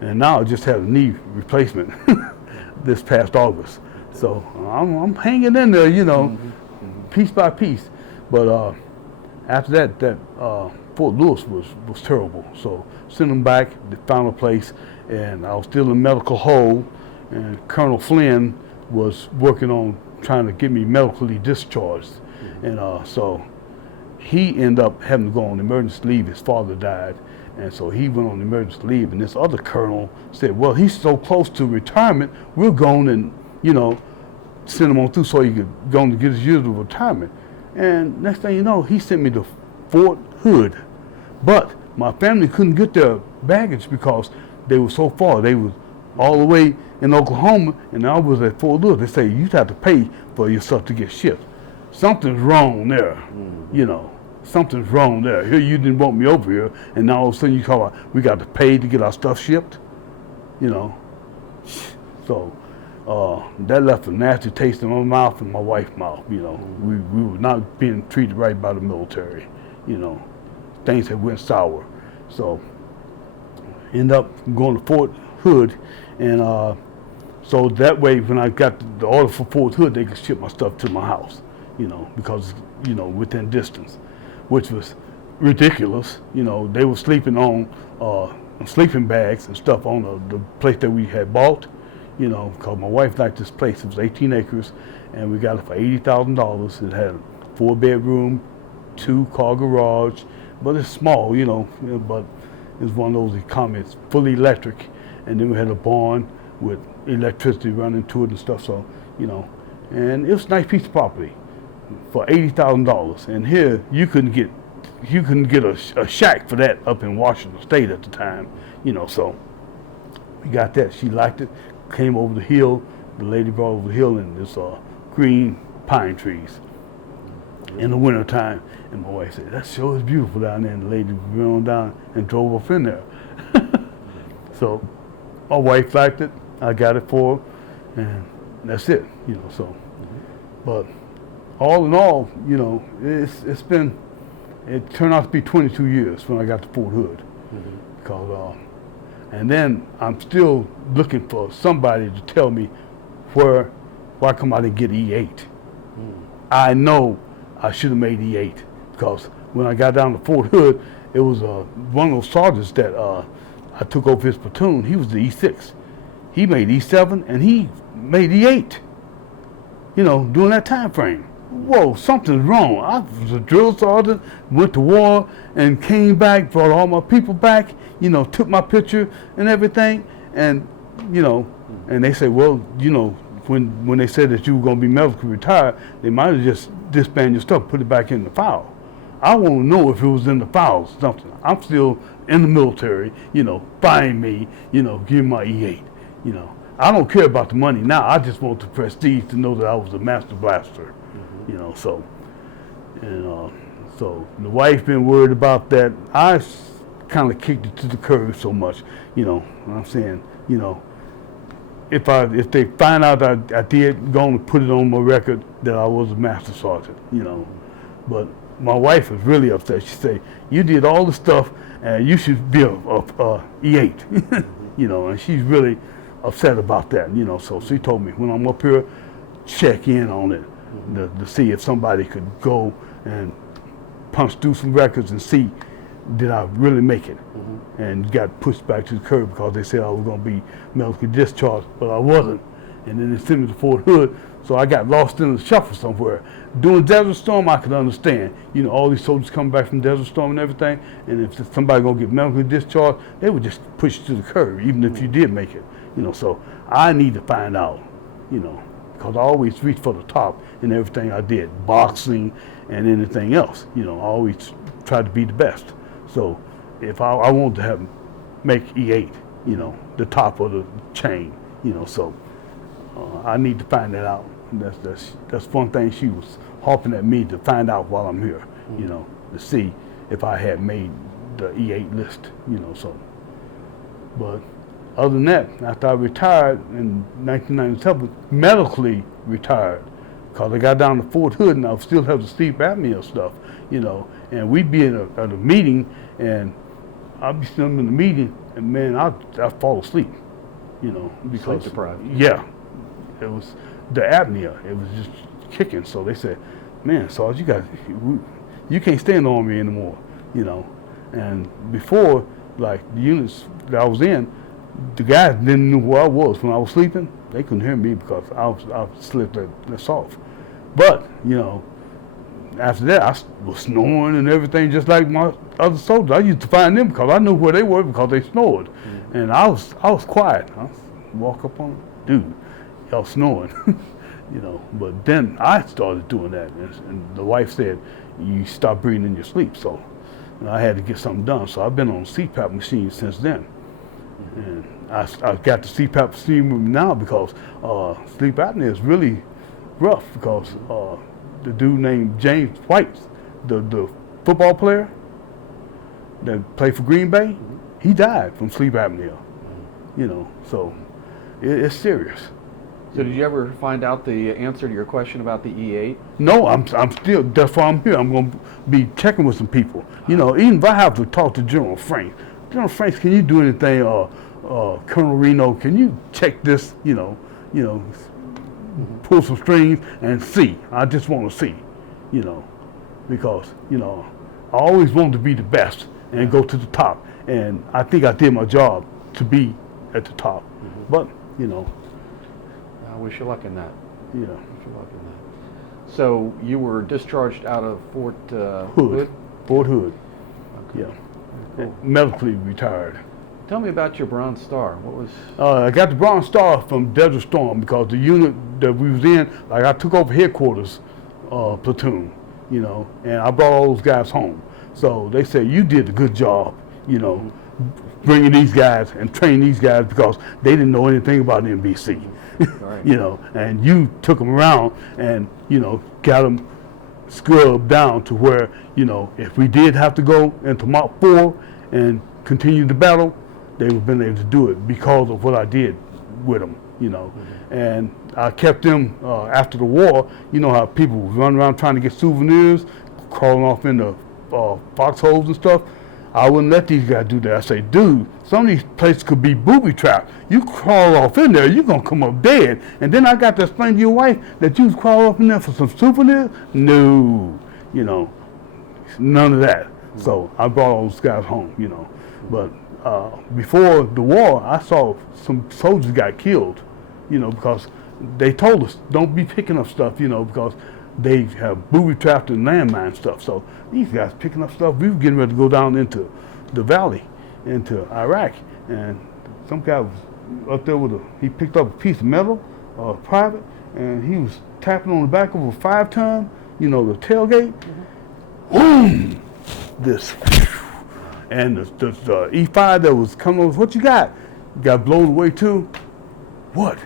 and now I just had a knee replacement this past August. So I'm hanging in there, you know, piece by piece. But after that Fort Lewis was terrible. So sent them back, they found a place, and I was still in medical hold, and Colonel Flynn was working on trying to get me medically discharged. And so he ended up having to go on emergency leave. His father died, and so he went on emergency leave, and this other colonel said, well, he's so close to retirement, we're going and, you know, send him on through so he could go on to get his years of retirement. And next thing you know, he sent me to Fort Hood. But my family couldn't get their baggage because they were so far. They was all the way in Oklahoma, and I was at Fort Lewis. They say, you'd have to pay for your stuff to get shipped. Something's wrong there, you know. Something's wrong there. Here you didn't want me over here, and now all of a sudden you talk about, we got to pay to get our stuff shipped, you know. So that left a nasty taste in my mouth and my wife's mouth, you know. We were not being treated right by the military, you know. Things had went sour. So ended up going to Fort Hood, and So that way, when I got the order for Fort Hood, they could ship my stuff to my house, because, within distance, which was ridiculous. They were sleeping on sleeping bags and stuff on the place that we had bought, because my wife liked this place. It was 18 acres, and we got it for $80,000. It had a 4-bedroom, 2-car garage, but it's small, but it's one of those economies, fully electric, and then we had a barn with electricity running to it and stuff, so, and it was a nice piece of property for $80,000. And here, you couldn't get a shack for that up in Washington State at the time, so we got that. She liked it, came over the hill, the lady brought over the hill, and there's green pine trees in the wintertime. And my wife said, that sure is beautiful down there. And the lady went on down and drove up in there. So my wife liked it. I got it for her, and that's it, so. But all in all, it turned out to be 22 years when I got to Fort Hood. Because, and then I'm still looking for somebody to tell me why come I didn't get E8. I know I should have made E8, because when I got down to Fort Hood, it was one of those sergeants that I took over his platoon. He was the E6. He made E7 and he made E8, during that time frame. Whoa, something's wrong. I was a drill sergeant, went to war and came back, brought all my people back, took my picture and everything. And, and they say, well, when they said that you were going to be medically retired, they might have just disbanded your stuff, put it back in the file. I want to know if it was in the file or something. I'm still in the military, find me, give me my E8, I don't care about the money now. I just want the prestige to know that I was a master blaster, so. And so the wife been worried about that. I kind of kicked it to the curb so much, I'm saying, if they find out that I did, going to put it on my record that I was a master sergeant, But my wife was really upset. She said, you did all the stuff and you should be a E8, and she's really upset about that, so she told me when I'm up here, check in on it to see if somebody could go and punch through some records and see did I really make it, and got pushed back to the curb because they said I was going to be medically discharged, but I wasn't. And then they sent me to Fort Hood, so I got lost in the shuffle somewhere. During Desert Storm, I could understand, all these soldiers coming back from Desert Storm and everything, and if somebody going to get medically discharged, they would just push you to the curb, even if you did make it, so I need to find out, because I always reach for the top in everything I did, boxing and anything else, I always tried to be the best. So if I wanted to make E8, the top of the chain, so I need to find that out. That's one thing she was harping at me to find out while I'm here, to see if I had made the E8 list, so. But other than that, after I retired in 1997, medically retired, because I got down to Fort Hood and I still have the sleep apnea stuff, and we'd be at a meeting and I'd be sitting in the meeting and man, I'd fall asleep, because sleep deprived. Yeah, it was the apnea. It was just kicking. So they said, man, Sarge, you can't stay in the Army anymore, And before, like the units that I was in, the guys didn't know where I was when I was sleeping. They couldn't hear me because I slipped that soft. But after that, I was snoring and everything, just like my other soldiers. I used to find them because I knew where they were because they snored, and I was quiet. I walk up on, dude, y'all snoring, But then I started doing that, and the wife said, you stop breathing in your sleep. So I had to get something done. So I've been on a CPAP machine since then. And I got the CPAP machine with me now because sleep apnea is really rough because the dude named James White, the football player that played for Green Bay, he died from sleep apnea, so it's serious. So did you ever find out the answer to your question about the E8? No, I'm still, that's why I'm here. I'm going to be checking with some people. Even if I have to talk to General Franks, can you do anything? Colonel Reno, can you check this? you know, pull some strings and see. I just want to see, you know, because, you know, I always wanted to be the best and go to the top. And I think I did my job to be at the top. But, you know. I wish you luck in that. Yeah. Wish you luck in that. So you were discharged out of Fort Hood? Fort Hood. Okay. Yeah. Cool. Medically retired. Tell me about your Bronze Star. What was? I got the Bronze Star from Desert Storm because the unit that we was in, like I took over headquarters platoon, you know, and I brought all those guys home. So they said, you did a good job, you know, bringing these guys and training these guys because they didn't know anything about NBC, Right. you know, and you took them around and, you know, got them scrubbed down to where, you know, if we did have to go into Mach 4 and continue the battle, they would have been able to do it because of what I did with them, you know. And I kept them after the war. You know how people would run around trying to get souvenirs, crawling off into foxholes and stuff. I wouldn't let these guys do that. I say, dude, some of these places could be booby trapped. You crawl off in there, you're going to come up dead. And then I got to explain to your wife that you crawl off in there for some souvenirs? No, you know, none of that. So I brought all those guys home, you know. But before the war, I saw some soldiers got killed, you know, because they told us, don't be picking up stuff, you know, because they have booby trapped and landmine stuff. So these guys picking up stuff. We were getting ready to go down into the valley, into Iraq, and some guy was up there with he picked up a piece of metal, private, and he was tapping on the back of a 5-ton, you know, the tailgate. Boom! This, and the E5 that was coming over, what you got blown away too. What?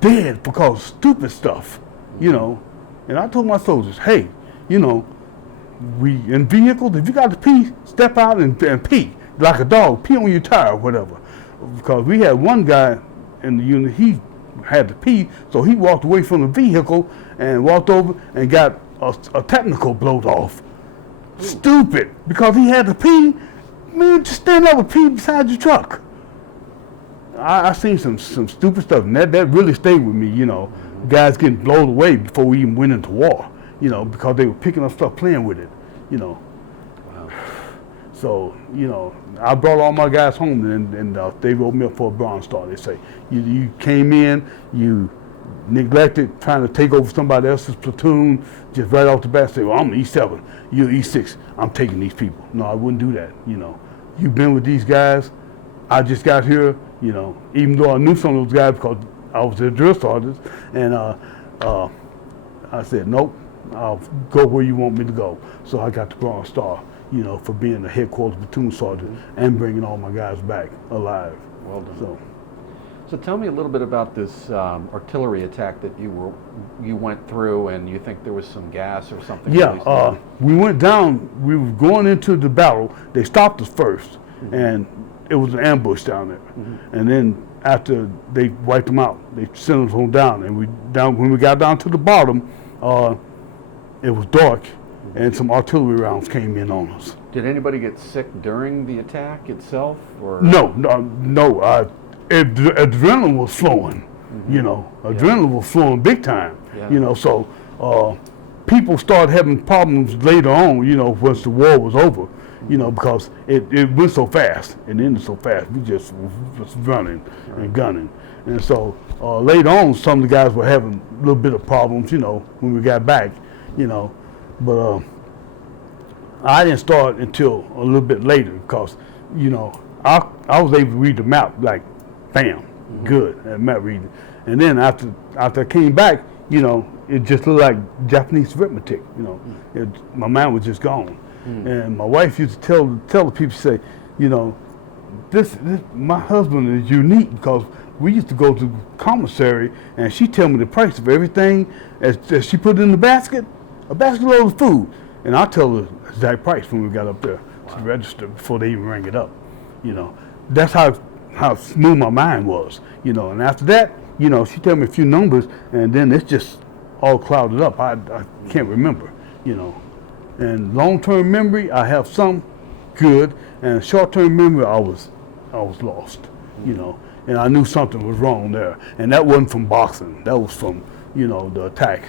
Dead because of stupid stuff, you know. And I told my soldiers, hey, you know, we in vehicles, if you got to pee, step out and pee, like a dog, pee on your tire or whatever. Because we had one guy in the unit, he had to pee, so he walked away from the vehicle and walked over and got a technical blowed off. Ooh. Stupid, because he had to pee. Man, just stand up and pee beside your truck. I seen some stupid stuff, and that really stayed with me, you know. Guys getting blown away before we even went into war, you know, because they were picking up stuff, playing with it, you know. Wow. So, you know, I brought all my guys home, and they wrote me up for a Bronze Star. They say, you came in, you neglected trying to take over somebody else's platoon, just right off the bat say, well, I'm E7, you're E6, I'm taking these people. No, I wouldn't do that, you know. You've been with these guys, I just got here, you know, even though I knew some of those guys because I was their drill sergeant, and I said, nope, I'll go where you want me to go. So I got the Bronze Star, you know, for being the headquarters platoon sergeant and bringing all my guys back alive. Well done. So tell me a little bit about this artillery attack that you went through, and you think there was some gas or something? Yeah, we went down, we were going into the battle. They stopped us first, and it was an ambush down there. And then after they wiped them out, they sent us on down, and when we got down to the bottom, it was dark, and some artillery rounds came in on us. Did anybody get sick during the attack itself, or? No. Adrenaline was flowing, you know. Adrenaline was flowing big time, you know. So people started having problems later on, you know, once the war was over. You know, because it went so fast and ended so fast. We just was running and gunning. And so later on, some of the guys were having a little bit of problems, you know, when we got back, you know. But I didn't start until a little bit later because, you know, I was able to read the map like, bam, good at map reading. And then after I came back, you know, it just looked like Japanese arithmetic, you know. My mind was just gone. And my wife used to tell the people, say, you know, this my husband is unique because we used to go to commissary and she tell me the price of everything as she put it in the basket, a basket load of food, and I tell her the exact price when we got up there to the register before they even rang it up. You know, that's how smooth my mind was. You know, and after that, you know, she tell me a few numbers and then it's just all clouded up. I can't remember. You know. And long-term memory, I have some good, and short-term memory, I was lost, you know. and I knew something was wrong there. And that wasn't from boxing. That was from, the attack.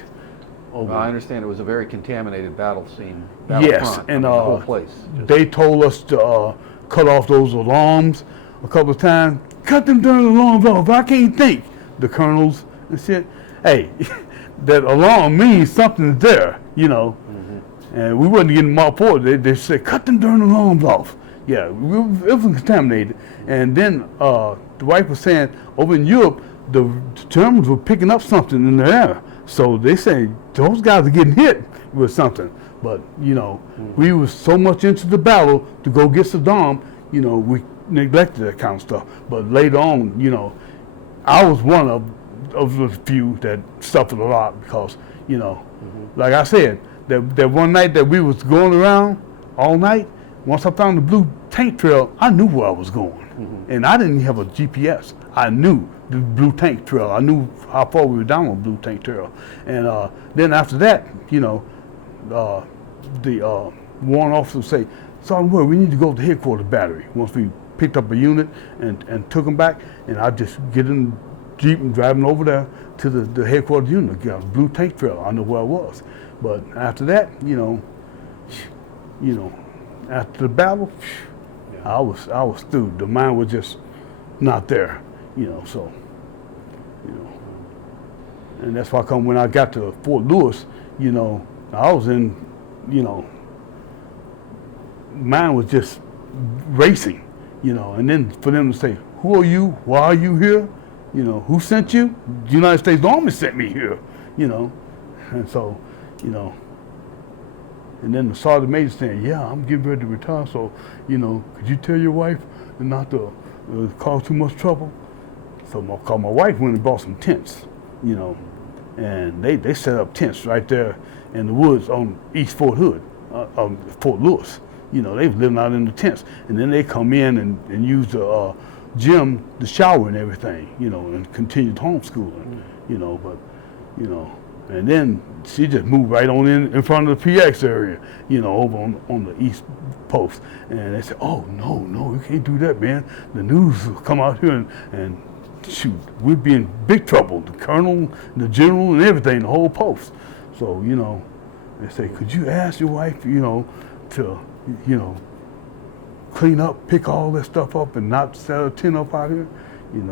Well, I understand it was a very contaminated battle scene. Yes, Front, and the whole place. they told us to cut off those alarms a couple of times. Cut them darn alarms off. I can't think. The colonels and shit. Hey, that alarm means something's there, And we wasn't getting mopped for it. They said, cut them darn alarms off. Yeah, it was contaminated. And then the wife was saying, over in Europe, the Germans were picking up something in the air. So they say those guys are getting hit with something. But, we was so much into the battle to go get Saddam, we neglected that kind of stuff. But later on, I was one of the few that suffered a lot because, like I said, that one night that we was going around all night, once I found the blue tank trail, I knew where I was going. And I didn't have a GPS. I knew the blue tank trail. I knew how far we were down on blue tank trail. And then after that, the warrant officer would say, Sergeant Ware, we need to go to headquarters battery. Once we picked up a unit and took them back, and I just get in the Jeep and driving over there to the headquarters unit. Got a blue tank trail. I know where I was. But after that, after the battle, I was through. The mind was just not there, and that's why when I got to Fort Lewis, I was in, mine was just racing, and then for them to say, who are you? Why are you here? Who sent you? The United States Army sent me here, and so, and then the sergeant major saying, yeah, I'm getting ready to retire, so, could you tell your wife not to cause too much trouble? So my wife went and bought some tents, and they set up tents right there in the woods on East Fort Hood, Fort Lewis. They was living out in the tents, and then they come in and use the gym, the shower and everything, and continued homeschooling, and then she just moved right on in front of the PX area, over on the East Post. And they said, oh, no, you can't do that, man. The news will come out here and shoot, we'd be in big trouble. The colonel, the general, and everything, the whole post. So, they say, could you ask your wife, to, clean up, pick all that stuff up and not set a tent up out here? And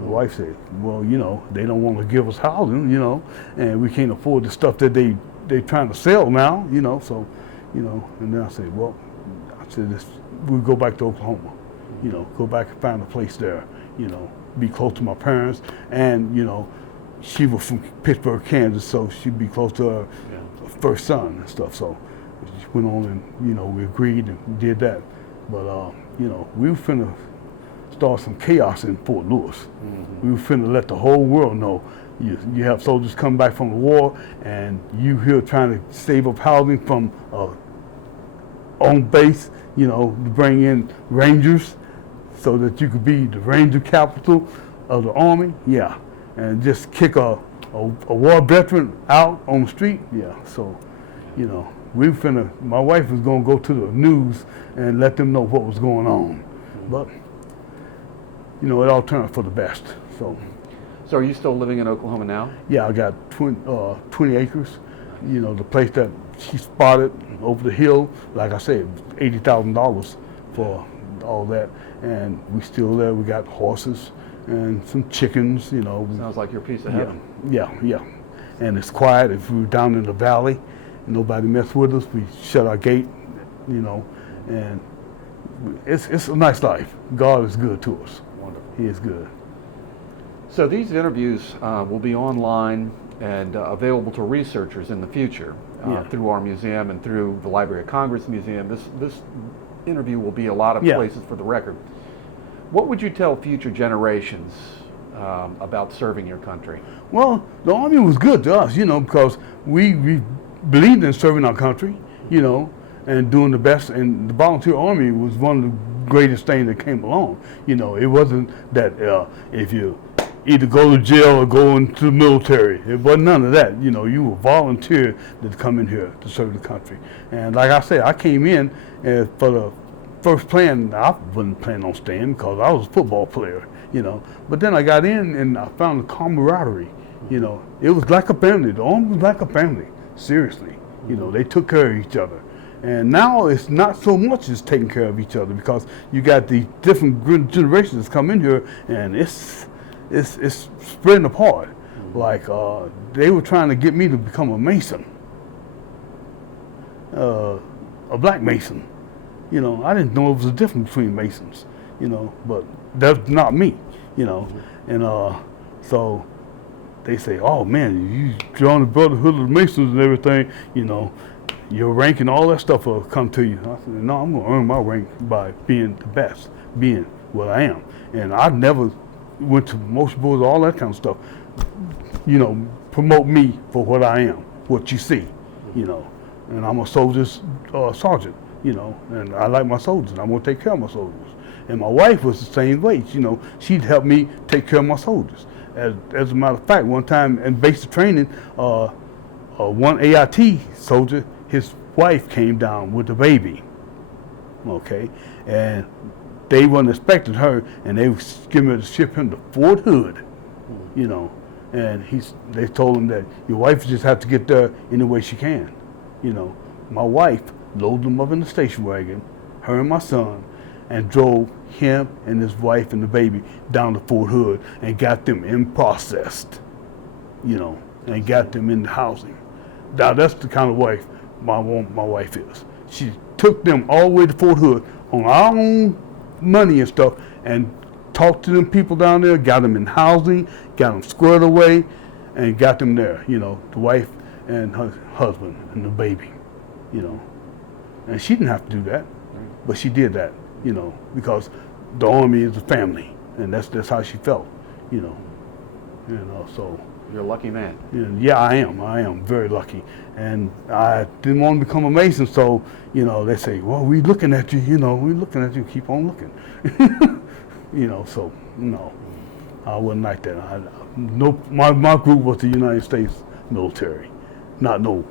the wife said, well, they don't want to give us housing, and we can't afford the stuff that they trying to sell now, so, and then I said, well, we'll go back to Oklahoma, go back and find a place there, be close to my parents, and, she was from Pittsburgh, Kansas, so she'd be close to her first son and stuff, so she went on and, we agreed and did that, but, we were finna start some chaos in Fort Lewis. We were finna let the whole world know you have soldiers come back from the war and you here trying to save up housing from on base, to bring in Rangers so that you could be the Ranger capital of the Army, and just kick a war veteran out on the street, so, we were finna, my wife was gonna go to the news and let them know what was going on, but it all turned out for the best. So are you still living in Oklahoma now? Yeah, I got 20 acres. The place that she spotted over the hill, like I said, $80,000 for all that, and we still there. We got horses and some chickens. Sounds like your piece of heaven. Yeah. And it's quiet. If we were down in the valley, and nobody messed with us, we shut our gate. And it's a nice life. God is good to us. He is good. So these interviews will be online and available to researchers in the future through our museum and through the Library of Congress Museum. This interview will be a lot of places for the record. What would you tell future generations about serving your country? Well, the Army was good to us, because we believed in serving our country, and doing the best. And the volunteer Army was one of the greatest things that came along. It wasn't that if you either go to jail or go into the military. It wasn't none of that. You were volunteer to come in here to serve the country. And like I said, I came in for the first playing, I wasn't planning on staying because I was a football player, you know. But then I got in and I found the camaraderie, you know. It was like a family. The Army was like a family, seriously. You know, they took care of each other. And now it's not so much as taking care of each other because you got the different generations that's come in here, and it's spreading apart. Like they were trying to get me to become a Mason, a black Mason. You know, I didn't know it was a difference between Masons. You know, but that's not me. You know, and so they say, "Oh man, you join the Brotherhood of the Masons and everything." You know, your rank and all that stuff will come to you. I said, "No, I'm gonna earn my rank by being the best, being what I am." And I never went to promotion boards, all that kind of stuff. You know, promote me for what I am, what you see, you know. And I'm a soldier's sergeant, you know, and I like my soldiers, and I'm gonna take care of my soldiers. And my wife was the same way, you know, she'd help me take care of my soldiers. As a matter of fact, one time in basic training, one AIT soldier, his wife came down with the baby, okay, and they weren't expecting her, and they was getting ready to ship him to Fort Hood, you know. And they told him that your wife just have to get there any way she can. You know, my wife loaded him up in the station wagon, her and my son, and drove him and his wife and the baby down to Fort Hood and got them in processed, you know, and got them in the housing. Now that's the kind of wife my wife is. She took them all the way to Fort Hood on our own money and stuff, and talked to them people down there, got them in housing, got them squared away, and got them there, you know, the wife and her husband and the baby, you know. And she didn't have to do that, but she did that, you know, because the Army is a family, and that's how she felt, you know. You know, so. You're a lucky man. Yeah, I am very lucky. And I didn't want to become a Mason, so, you know, they say, well, we looking at you, you know, we looking at you, keep on looking. You know, so no, I wasn't like that. My group was the United States military, not no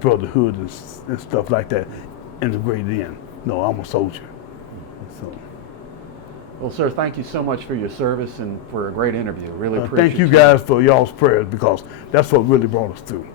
brotherhood and stuff like that integrated in. No, I'm a soldier. So. Well, sir, thank you so much for your service and for a great interview. Really appreciate it. Thank you guys for y'all's prayers, because that's what really brought us through.